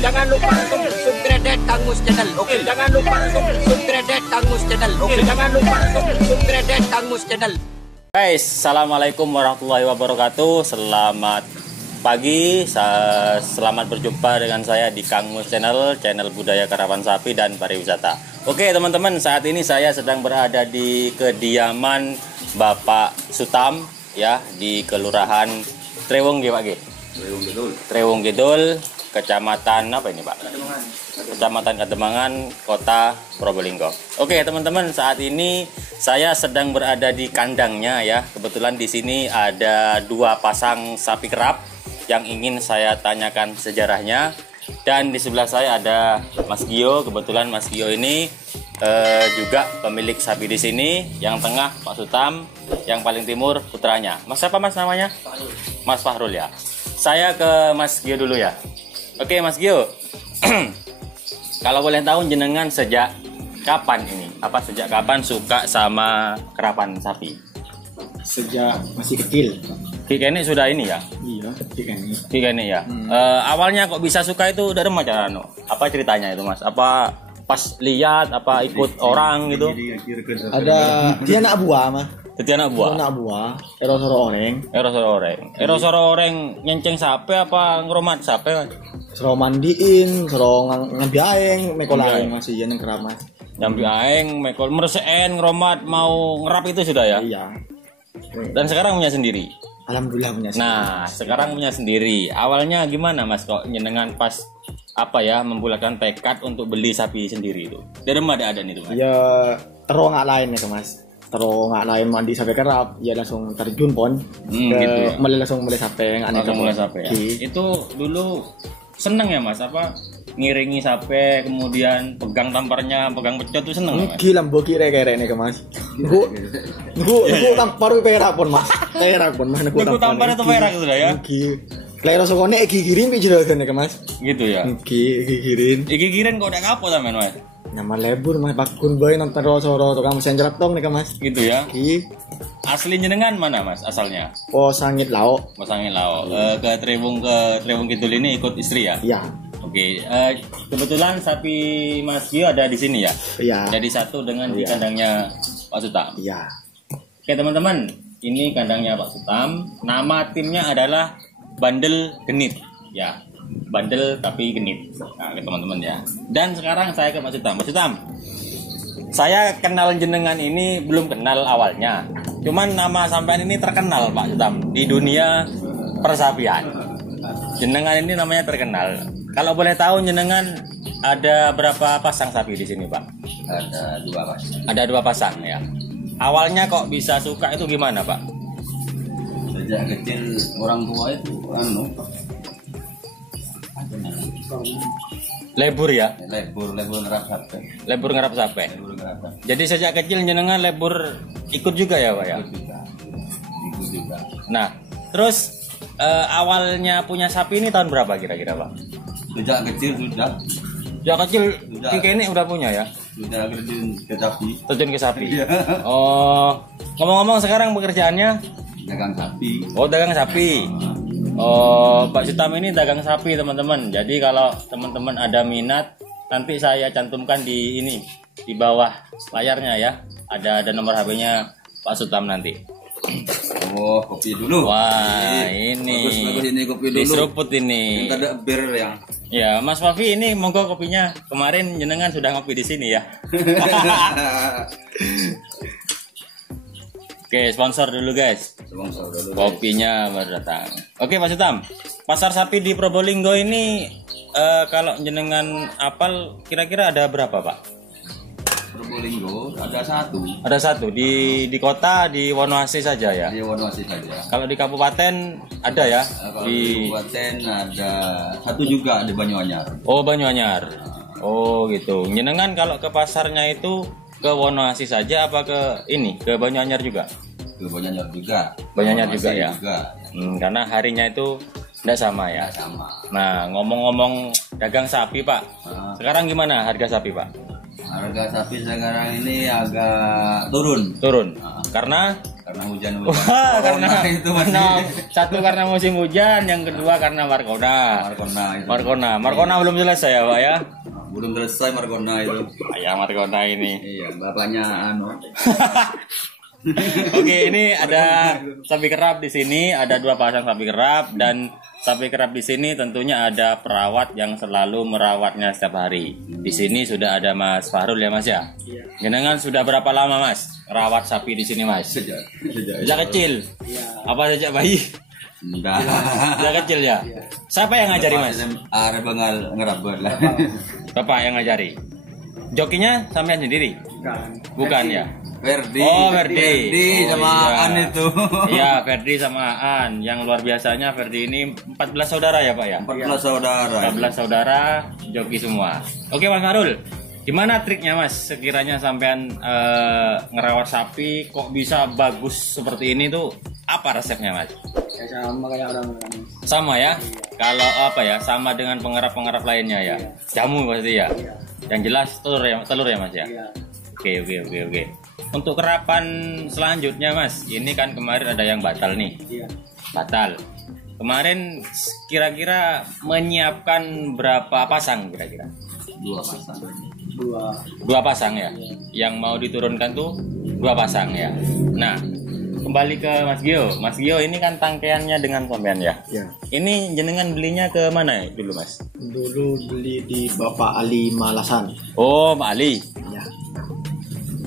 Jangan lupa subscribe Kang Mus channel. Oke, jangan lupa subscribe Kang Mus channel. Oke, jangan lupa subscribe Kang Mus channel. Guys, assalamualaikum warahmatullahi wabarakatuh. Selamat pagi, selamat berjumpa dengan saya di Kang Mus channel budaya karapan sapi dan pariwisata. Oke teman-teman, saat ini saya sedang berada di kediaman Bapak Sutam ya, di Kelurahan Trewong Pak G. Trewong Kidul, Kecamatan apa ini Pak? Kecamatan Kademangan, Kota Probolinggo. Oke teman-teman, saat ini saya sedang berada di kandangnya ya. Kebetulan di sini ada dua pasang sapi kerap yang ingin saya tanyakan sejarahnya. Dan di sebelah saya ada Mas Gio. Kebetulan Mas Gio ini juga pemilik sapi di sini. Yang tengah Pak Sutam, yang paling timur putranya. Mas apa Mas namanya? Mas Fahrul ya. Saya ke Mas Gio dulu ya. Oke Mas Gio, kalau boleh tahu jenengan sejak kapan ini? Sejak kapan suka sama kerapan sapi? Sejak masih kecil. Kikene sudah ini ya? Iya, Kikene ya. Awalnya kok bisa suka itu dari macam mana? Apa ceritanya itu Mas? Apa pas lihat? Apa ikut orang gitu? Ada dia anak buah mah. Jadi anak buah. Anak buah. Erosoro oreng nyenceng sape apa ngeromat sape? Sero mandiin, sero ngambil aeng, mekol aeng masih yang keramas. Ngambil aeng, mekol mereseen, ngeromat, mau ngerap itu sudah ya? Iya. Dan sekarang punya sendiri. Alhamdulillah punya sendiri. Nah, sekarang punya sendiri. Awalnya gimana Mas kok nyenengan pas membulatkan tekad untuk beli sapi sendiri itu? Dari mana ada itu Mas? Ya, terus nggak lain itu Mas. Terus nggak lain mandi sampai kerap, ya langsung terjun pon. Gitu ya. Langsung mulai sapi, Langsung mulai sapi ya. Itu dulu seneng ya Mas, ngiringi sapi, kemudian pegang tamparnya, pegang pecot itu seneng Mas? Gila, mbok kira-kira nih ke Mas. Gua tampar perak pon Mas. Perak pon Mas. Gua tampar itu perak sudah ya. Lero sokone gigirin piye jane ke Mas. Gitu ya. Gigirin kok udah kapok sampean Mas. Nama lebur Mas Bakun boy nonton Rosoro tukang mesin jeratong nih ke Mas. Gitu ya. Asli jenengan mana Mas asalnya? Sangit Lao. Sangit Lao. Ke Trewong Kidul ini ikut istri ya? Iya. Oke, kebetulan sapi Mas Gio ada di sini ya? Iya. Jadi satu dengan di kandangnya Pak Sutam. Iya. Oke teman-teman, ini kandangnya Pak Sutam. Nama timnya adalah Bandel Genit, ya. Bandel tapi genit. Nah, teman-teman ya. Dan sekarang saya ke Pak Sutam. Pak Sutam, saya kenal jenengan ini belum kenal awalnya. Cuman nama sampean ini terkenal Pak Sutam di dunia persapian. Jenengan ini namanya terkenal. Kalau boleh tahu jenengan ada berapa pasang sapi di sini Pak? Ada 2 pasang. Ada 2 pasang ya. Awalnya kok bisa suka itu gimana Pak? Sejak kecil orang tua itu Lebur ya? Lebur ngerap sapi. Lebur ngerap sapi. Jadi sejak kecil jenengan lebur ikut juga ya Pak ya? Ikut juga. Nah, terus awalnya punya sapi ini tahun berapa kira-kira Pak? Sejak kecil sudah. Sejak kecil ini udah punya ya? Sudah terjun ke sapi. Terjun ke sapi. Iya. Oh, ngomong-ngomong sekarang pekerjaannya? Dagang sapi. Oh, dagang sapi. Oh, Pak Sutam ini dagang sapi teman-teman. Jadi kalau teman-teman ada minat nanti saya cantumkan di ini, di bawah layarnya ya. Ada nomor HP-nya Pak Sutam nanti. Oh, kopi dulu. Wah, ini. Bagus ini kopi dulu. Diseruput ini. Yang ada bir yang. Ya, Mas Wafi ini monggo kopinya. Kemarin jenengan sudah ngopi di sini ya. Oke, sponsor dulu guys. Sponsor dulu. Kopinya baru datang. Oke, Pak Sutam. Pasar sapi di Probolinggo ini kalau jenengan apal kira-kira ada berapa, Pak? Probolinggo ada satu. Ada satu di kota di Wonoase saja ya. Di Wonoase saja. Kalau di kabupaten ada ya? Kalau di kabupaten ada satu juga di Banyuanyar. Oh, Banyuanyar. Oh, gitu. Jenengan kalau ke pasarnya itu ke Wonoase saja apa ke ini, ke Banyuanyar juga? Ke Banyuanyar juga. Banyuanyar juga Wonoase ya. Juga. Karena harinya itu tidak sama ya. Ya, sama. Nah, ngomong-ngomong dagang sapi, Pak. Sekarang gimana harga sapi, Pak? Harga sapi sekarang ini agak turun. Turun. Karena Hujan. wah, karena itu masih. satu karena musim hujan, yang kedua karena Markona. Itu. Markona belum selesai ya, Pak ya? Belum selesai Markona itu. Ya, Markona ini. Iya, bapaknya anu. Oke, ini ada sapi kerap di sini, ada 2 pasang sapi kerap dan sapi kerap di sini tentunya ada perawat yang selalu merawatnya setiap hari. Di sini sudah ada Mas Fahrul ya, Mas ya? Iya. Jenengan sudah berapa lama, Mas, rawat sapi di sini, Mas? Sejak kecil. Iya. Apa sejak bayi? Enggak. Sejak kecil ya? Siapa yang ngajari, Mas? Ada bengal ngerabot lah. Bapak yang ngajari. Jokinya sampean sendiri? Bukan ya? Ferdi. Oh, Ferdi. Sama iya. Aan itu. Iya, Ferdi sama Aan. Yang luar biasanya Ferdi ini 14 saudara ya, Pak ya? 14 saudara. 14 saudara, joki semua. Oke, Mas Farul. Gimana triknya, Mas? Sekiranya sampean ngerawat sapi kok bisa bagus seperti ini tuh apa resepnya, Mas? Ya, sama kayak orang-orang. Sama ya? Kalau apa ya? Sama dengan pengerap-pengerap lainnya ya? Jamu pasti ya? Yang jelas telur ya, Mas ya? Oke. Untuk kerapan selanjutnya, Mas, ini kan kemarin ada yang batal nih. Batal. Kemarin kira-kira menyiapkan berapa pasang kira-kira? 2 pasang. 2 pasang ya. Yang mau diturunkan tuh 2 pasang ya. Nah, kembali ke Mas Gio. Mas Gio ini kan tangkaiannya dengan sampean ya. Ya. Ini jenengan belinya ke mana dulu, Mas? Dulu beli di Bapak Ali Malasan. Oh, Pak Ali. Ya.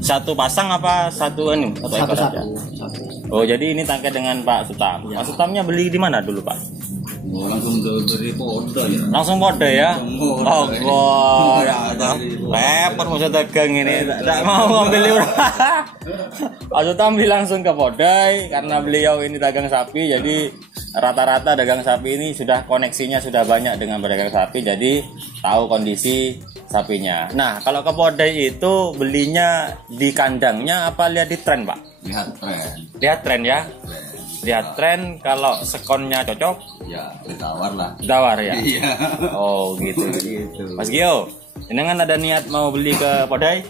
Satu pasang apa satu ekor aja? Satu. Oh, jadi ini tangkai dengan Pak Sutam. Ya. Pak Sutamnya beli di mana dulu, Pak? Langsung dari Polda ya. Langsung kode ya? Oh, Polda. ya. Repot musuh dagang ini. Tidak mau ngambil Pak Sutam beli langsung ke Podai karena beliau ini dagang sapi. Jadi rata-rata dagang sapi ini sudah koneksinya sudah banyak dengan pedagang sapi. Jadi tahu kondisi sapinya. Nah, kalau ke Podai itu belinya di kandangnya apa lihat di tren, Pak? Lihat tren. Lihat tren ya. Lihat tren, kalau sekonnya cocok Ya, ditawar lah. tawar ya. Iya. Oh gitu. Gitu. Mas Gio, jenengan ada niat mau beli ke Podai?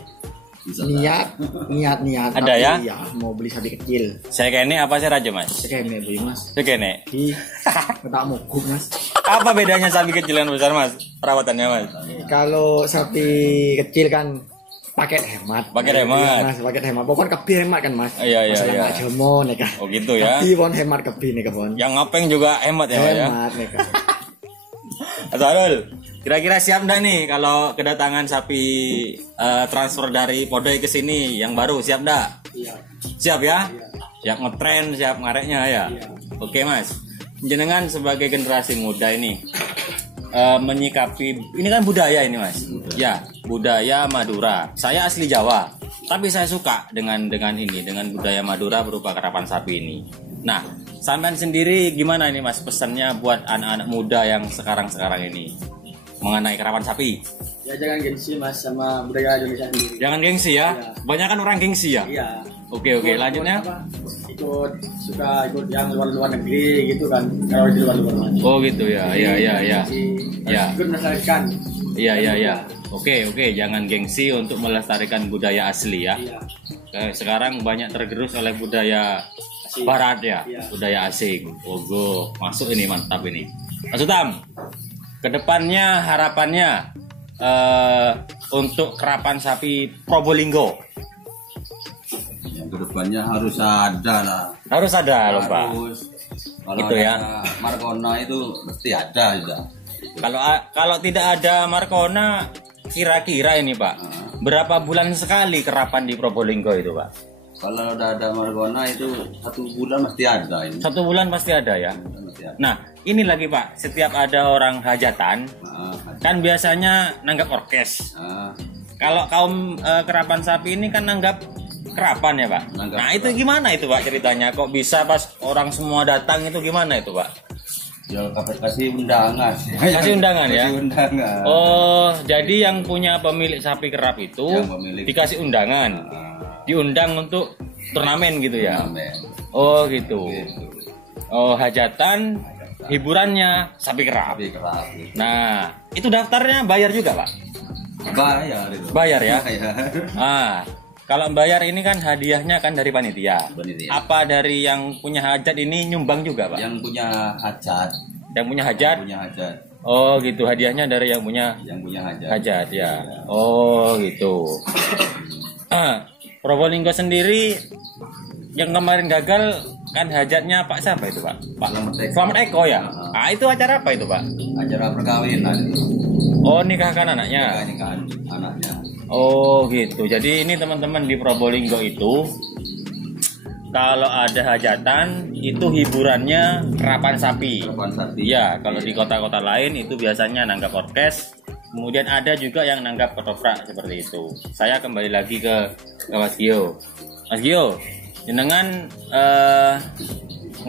Bisa Niat. Ada ya? Ya, mau beli sapi kecil. Saya kene apa saya raja, Mas? Sekene beli, Mas. Saya kene. Di tak mogok, Mas. Apa bedanya sapi kecil dan besar, Mas? Perawatannya, Mas? Kalau sapi kecil kan paket hemat. Paket hemat. Iya, Mas, paket hemat. Pokoknya kebi hemat kan, Mas. Iya. Masalah nggak jomo nih kan. Oh gitu ya. Kebi pun hemat kebi nih kan. Yang ngapeng juga hemat ya, Mas ya. Hemat nih kan. Azharul, kira-kira siap enggak nih kalau kedatangan sapi transfer dari Podai ke sini yang baru, siap enggak? Iya. Siap ya? Siap ngetren, siap ngareknya ya? Oke, Mas. Jenengan sebagai generasi muda ini menyikapi ini kan budaya ini, Mas. Ya, budaya Madura. Saya asli Jawa, tapi saya suka dengan ini, dengan budaya Madura berupa karapan sapi ini. Nah, sampean sendiri gimana ini, Mas, pesannya buat anak-anak muda yang sekarang ini mengenai karapan sapi? Ya jangan gengsi, Mas, sama budaya Indonesia sendiri. Jangan gengsi ya. Banyak kan orang gengsi ya. Iya. Oke, lanjutnya. Ikut yang luar negeri gitu kan. Kalau di luar. Oh gitu ya. Ya. Ikut melestarikan. Iya. Oke, jangan gengsi untuk melestarikan budaya asli ya. Iya. Sekarang banyak tergerus oleh budaya Asing. barat ya, Iya. budaya asing. Masuk ini, mantap ini. Mas Sutam, kedepannya harapannya untuk kerapan sapi Probolinggo? Yang kedepannya harus ada lah. Harus ada loh Pak. Harus. Kalau Itu ada ya. Markona itu mesti ada juga. Kalau tidak ada Markona, kira-kira ini Pak, berapa bulan sekali kerapan di Probolinggo itu Pak? Kalau udah ada Markona itu 1 bulan mesti ada ini. 1 bulan pasti ada ya. Mesti ada. Nah, ini lagi Pak, setiap ada orang hajatan, Ada. kan biasanya nanggap orkes. Nah, Kalau kaum kerapan sapi ini kan nanggap kerapan ya Pak. Nanggap Nah itu gimana itu Pak ceritanya? Kok bisa pas orang semua datang itu gimana itu Pak? ya kasih undangan. Kasih undangan ya? Kasih undangan. Oh, jadi yang punya pemilik sapi kerap itu Yang pemilik. dikasih undangan, Nah, diundang untuk turnamen gitu ya? amin. Oh gitu. Gitu. Oh hajatan, hiburannya sapi kerap. Tapi keras. Gitu. Nah itu daftarnya bayar juga Pak? Bayar itu. Bayar ya? Bayar. Ah, kalau bayar ini kan hadiahnya kan dari panitia. Panitia. Apa dari yang punya hajat ini nyumbang juga Pak? Yang punya hajat. Yang punya hajat? Punya hajat. Oh gitu, hadiahnya dari yang punya Yang punya hajat. hajat ya. Oh gitu. Probolinggo sendiri yang kemarin gagal kan hajatnya Pak siapa itu Pak? Pak Selamat Eko. Selamat Eko ya. Ah itu acara apa itu Pak? Acara perkawinan itu. Oh nikahkan anaknya. Nikahan anaknya. Oh gitu. Jadi ini teman-teman di Probolinggo itu kalau ada hajatan itu hiburannya kerapan sapi. Kerapan sapi. Iya, kalau di kota-kota lain itu biasanya nanggap orkes. Kemudian ada juga yang nanggap ketoprak seperti itu. Saya kembali lagi ke Mas Gio. Mas Gio, jenengan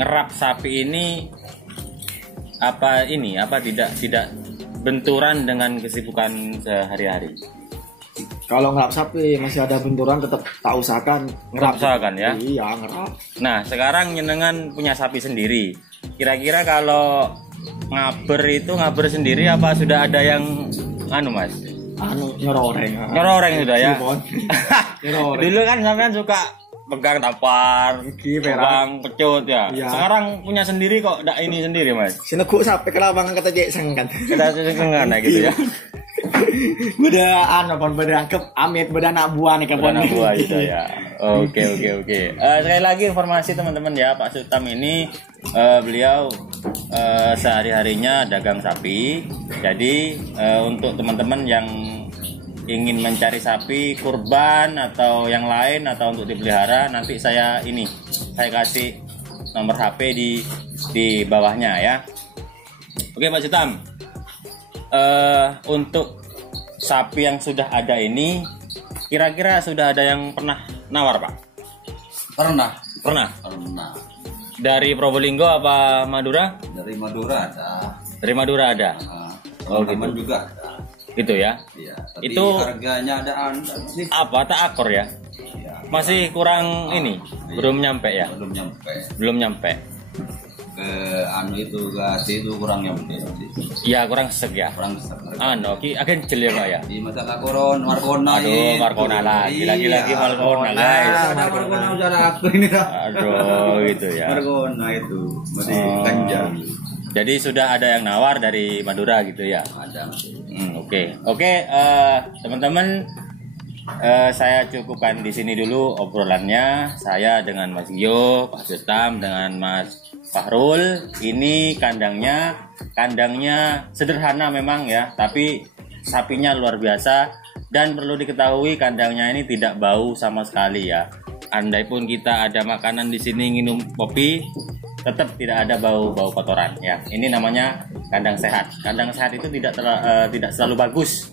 ngerap sapi ini apa tidak benturan dengan kesibukan sehari-hari? Kalau ngerap sapi masih ada benturan tetap tak usahakan ngerap. Usahakan ya. Iya ngerap. Nah, sekarang jenengan punya sapi sendiri. Kira-kira kalau ngaber sendiri apa sudah ada yang Mas? Nyororeng. Nyororeng sudah ya. Nyororeng. Dulu kan sampean suka pegang tampar, Iki, merah. pegang pecut ya. Iya. Sekarang punya sendiri kok ndak ini sendiri, Mas. Sineguk sampai ke lapangan kata Jackson kan. Kita senengan gitu ya. Beda beda anggap amit beda anak buah nih kan. Anak buah gitu ya. Oke. Sekali lagi informasi teman-teman ya, Pak Sutam ini beliau sehari-harinya dagang sapi. Jadi untuk teman-teman yang ingin mencari sapi kurban atau yang lain atau untuk dipelihara, nanti saya kasih nomor HP di bawahnya ya. Oke Pak Sutam. Untuk sapi yang sudah ada ini, kira-kira sudah ada yang pernah nawar Pak? Pernah. Pernah. Dari Probolinggo apa Madura? Dari Madura ada. Dari Madura ada. Oh, Teman gitu. juga ada. Gitu ya. Iya. Tapi Itu- harganya ada sih. Apa tak akor ya? Iya. Masih kurang ini, belum nyampe ya? Belum nyampe. Belum nyampe. Ke itu kasih itu kurang nyampe. Ya kurang sek ya. Kurang besar. Ki agen jel ya Pak ya. Di masalah Markona Aduh, itu. Markona lagi. Iya. Lagi-lagi Markona, guys. Ada Markona saudara aku ini dah. Aduh, gitu ya. Markona itu masih Oh. ganjal. Jadi sudah ada yang nawar dari Madura gitu ya. Ada. Oke, teman-teman, saya cukupkan di sini dulu obrolannya. Saya dengan Mas Gio, Pak Sutam, dengan Mas Fahrul. Ini kandangnya sederhana memang ya, tapi sapinya luar biasa. Dan perlu diketahui kandangnya ini tidak bau sama sekali ya. Andai pun kita ada makanan di sini, minum kopi, tetap tidak ada bau kotoran ya. Ini namanya kandang sehat. Kandang sehat itu tidak selalu bagus.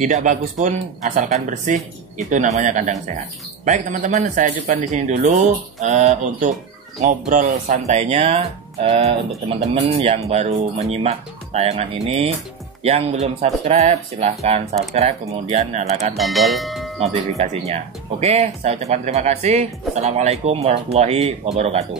Tidak bagus pun asalkan bersih, itu namanya kandang sehat. Baik teman-teman, saya cukupkan di sini dulu untuk ngobrol santainya untuk teman-teman yang baru menyimak tayangan ini. Yang belum subscribe, silahkan subscribe, kemudian nyalakan tombol notifikasinya. Oke, saya ucapkan terima kasih. Assalamualaikum warahmatullahi wabarakatuh.